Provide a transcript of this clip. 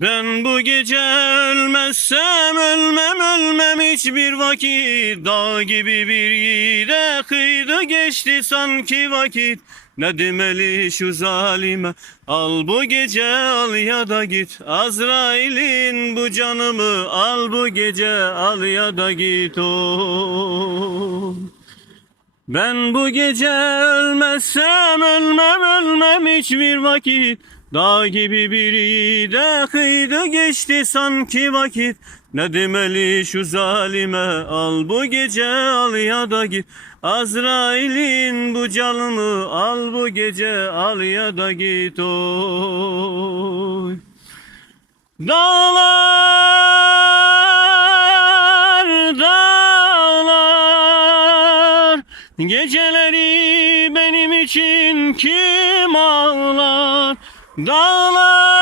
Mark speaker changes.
Speaker 1: Ben bu gece ölmezsem ölmem ölmem. Hiçbir vakit Dağ gibi bir yiğide kıydı geçti sanki vakit. Ne demeli şu zalime? Al bu gece al ya da git. Azrail'in bu canımı Al bu gece al ya da git. Oy. Ben bu gece ölmezsem ölmem ölmem hiçbir vakit. Dağ gibi bir yiğide kıydı geçti sanki vakit. Ne demeli şu zalime al bu gece al ya da git. Azrail'in bu canımı al bu gece al ya da git oy. Dağlar, Geceleri benim için kim ağlar? Dağlar